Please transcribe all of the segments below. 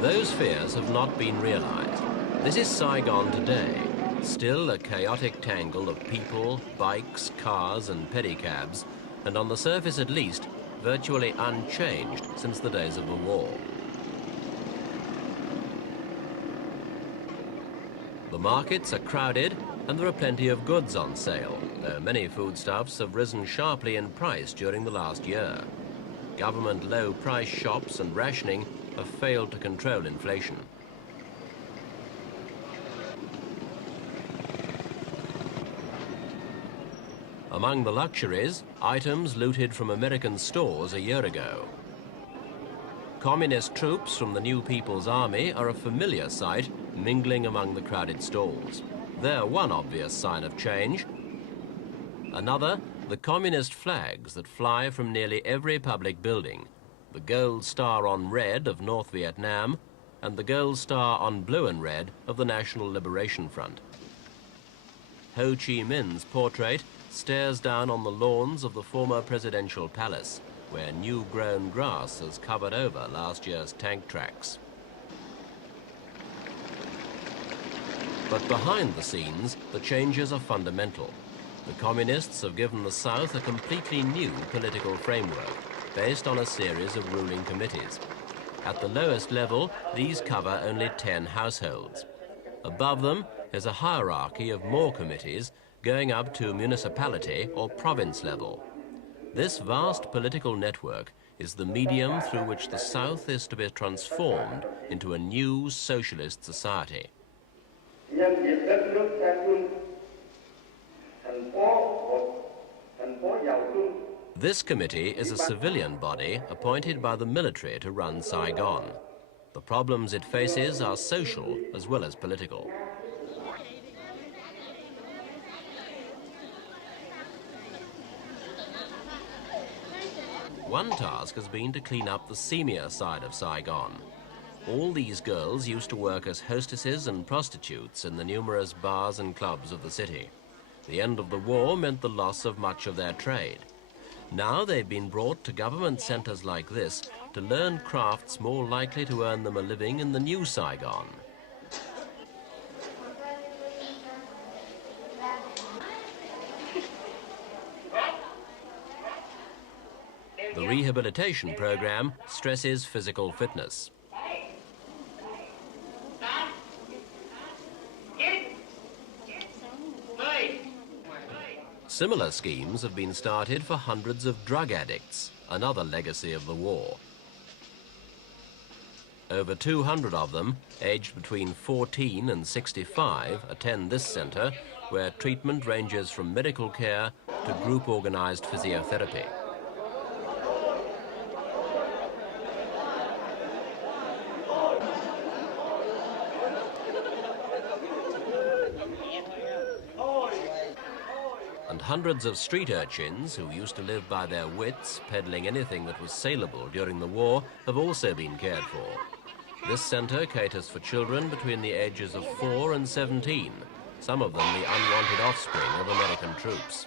Those fears have not been realized. This is Saigon today, still a chaotic tangle of people, bikes, cars and pedicabs, and on the surface at least, virtually unchanged since the days of the war. The markets are crowded and there are plenty of goods on sale, though many foodstuffs have risen sharply in price during the last year. Government low-price shops and rationing have failed to control inflation. Among the luxuries, items looted from American stores a year ago. Communist troops from the New People's Army are a familiar sight, mingling among the crowded stalls. They're one obvious sign of change. Another, the communist flags that fly from nearly every public building. The gold star on red of North Vietnam and the gold star on blue and red of the National Liberation Front. Ho Chi Minh's portrait stares down on the lawns of the former presidential palace, where new-grown grass has covered over last year's tank tracks. But behind the scenes, the changes are fundamental. The communists have given the South a completely new political framework, based on a series of ruling committees. At the lowest level, these cover only 10 households. Above them is a hierarchy of more committees going up to municipality or province level. This vast political network is the medium through which the South is to be transformed into a new socialist society. This committee is a civilian body appointed by the military to run Saigon. The problems it faces are social as well as political. One task has been to clean up the seamier side of Saigon. All these girls used to work as hostesses and prostitutes in the numerous bars and clubs of the city. The end of the war meant the loss of much of their trade. Now they've been brought to government centers like this to learn crafts more likely to earn them a living in the new Saigon. The rehabilitation program stresses physical fitness. Similar schemes have been started for hundreds of drug addicts, another legacy of the war. Over 200 of them, aged between 14 and 65, attend this center, where treatment ranges from medical care to group-organized physiotherapy. And hundreds of street urchins who used to live by their wits, peddling anything that was saleable during the war, have also been cared for. This centre caters for children between the ages of 4 and 17, some of them the unwanted offspring of American troops.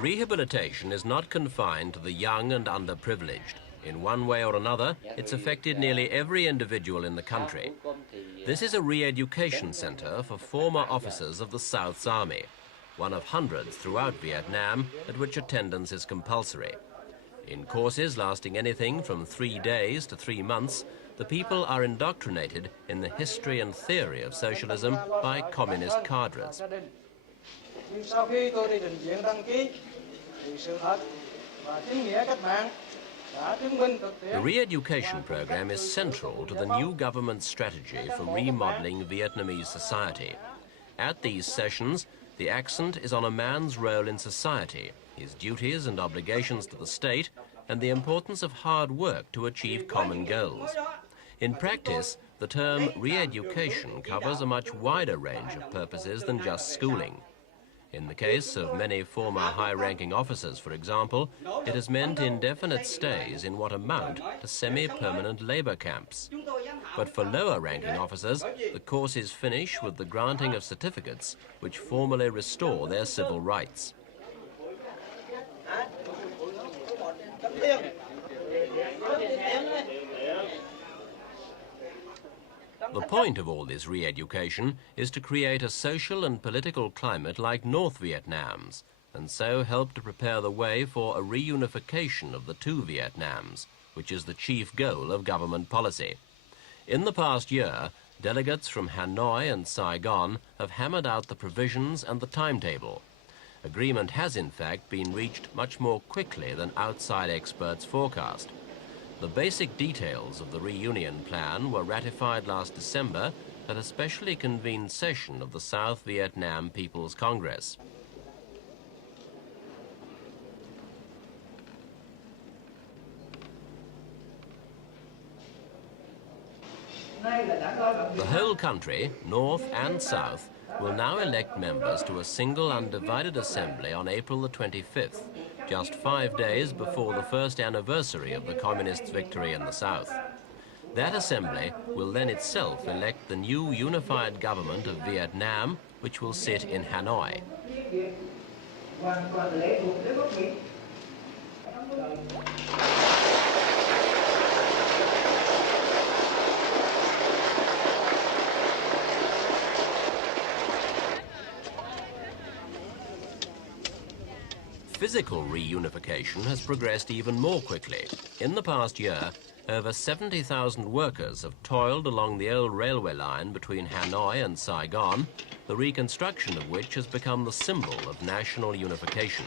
Rehabilitation is not confined to the young and underprivileged. In one way or another, it's affected nearly every individual in the country. This is a re-education centre for former officers of the South's Army, one of hundreds throughout Vietnam at which attendance is compulsory. In courses lasting anything from 3 days to 3 months, the people are indoctrinated in the history and theory of socialism by communist cadres. The re-education program is central to the new government's strategy for remodeling Vietnamese society. At these sessions, the accent is on a man's role in society, his duties and obligations to the state, and the importance of hard work to achieve common goals. In practice, the term re-education covers a much wider range of purposes than just schooling. In the case of many former high-ranking officers, for example, it has meant indefinite stays in what amount to semi-permanent labour camps. But for lower-ranking officers, the courses finish with the granting of certificates which formally restore their civil rights. The point of all this re-education is to create a social and political climate like North Vietnam's, and so help to prepare the way for a reunification of the two Vietnams, which is the chief goal of government policy. In the past year, delegates from Hanoi and Saigon have hammered out the provisions and the timetable. Agreement has in fact been reached much more quickly than outside experts forecast. The basic details of the reunion plan were ratified last December at a specially convened session of the South Vietnam People's Congress. The whole country, North and South, will now elect members to a single undivided assembly on April the 25th, just 5 days before the first anniversary of the Communists' victory in the South. That assembly will then itself elect the new unified government of Vietnam, which will sit in Hanoi. Physical reunification has progressed even more quickly. In the past year, over 70,000 workers have toiled along the old railway line between Hanoi and Saigon, the reconstruction of which has become the symbol of national unification.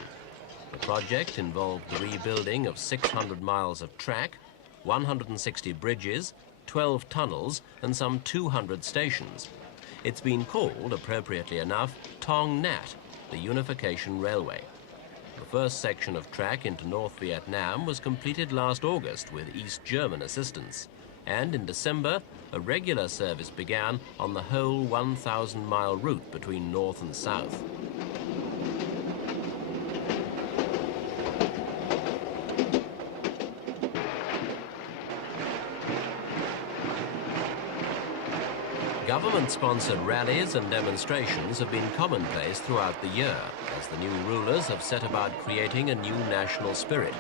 The project involved the rebuilding of 600 miles of track, 160 bridges, 12 tunnels, and some 200 stations. It's been called, appropriately enough, Tong Nhat, the Unification Railway. The first section of track into North Vietnam was completed last August with East German assistance, and in December, a regular service began on the whole 1,000-mile route between North and South. Government-sponsored rallies and demonstrations have been commonplace throughout the year, as the new rulers have set about creating a new national spirit.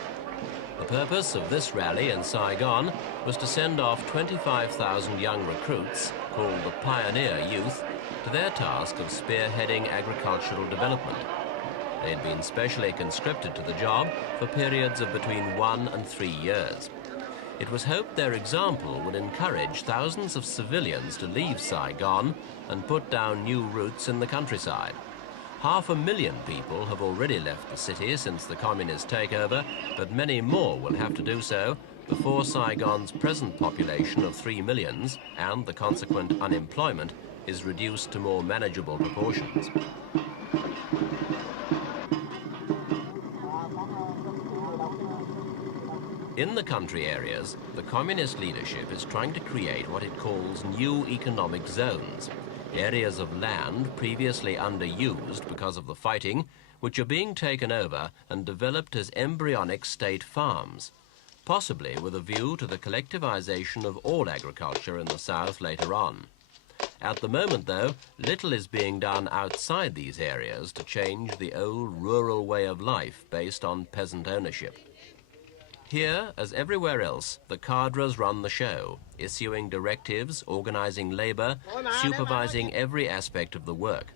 The purpose of this rally in Saigon was to send off 25,000 young recruits, called the Pioneer Youth, to their task of spearheading agricultural development. They had been specially conscripted to the job for periods of between 1 and 3 years. It was hoped their example would encourage thousands of civilians to leave Saigon and put down new roots in the countryside. 500,000 people have already left the city since the communist takeover, but many more will have to do so before Saigon's present population of 3 million and the consequent unemployment is reduced to more manageable proportions. In the country areas, the communist leadership is trying to create what it calls new economic zones, areas of land previously underused because of the fighting, which are being taken over and developed as embryonic state farms, possibly with a view to the collectivization of all agriculture in the South later on. At the moment, though, little is being done outside these areas to change the old rural way of life based on peasant ownership. Here, as everywhere else, the cadres run the show, issuing directives, organizing labor, supervising every aspect of the work.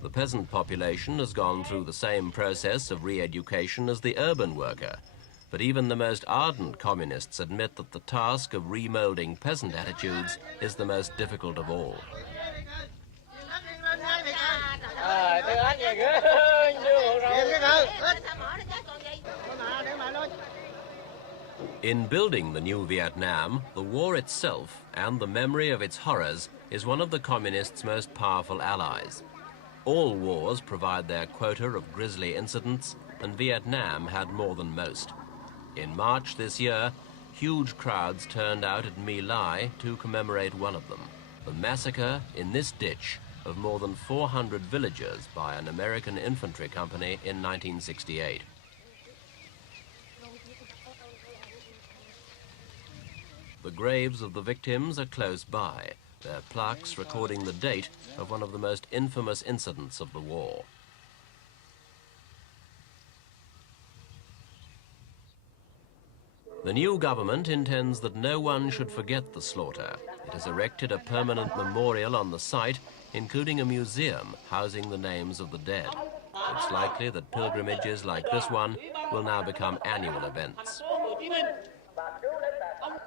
The peasant population has gone through the same process of re-education as the urban worker, but even the most ardent communists admit that the task of remolding peasant attitudes is the most difficult of all. In building the new Vietnam, the war itself and the memory of its horrors is one of the communists' most powerful allies. All wars provide their quota of grisly incidents, and Vietnam had more than most. In March this year, huge crowds turned out at My Lai to commemorate one of them, the massacre in this ditch of more than 400 villagers by an American infantry company in 1968. The graves of the victims are close by, their plaques recording the date of one of the most infamous incidents of the war. The new government intends that no one should forget the slaughter. It has erected a permanent memorial on the site, including a museum housing the names of the dead. It's likely that pilgrimages like this one will now become annual events.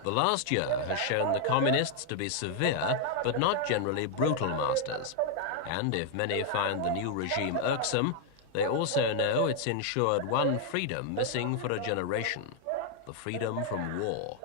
The last year has shown the communists to be severe, but not generally brutal masters. And if many find the new regime irksome, they also know it's ensured one freedom missing for a generation: the freedom from war.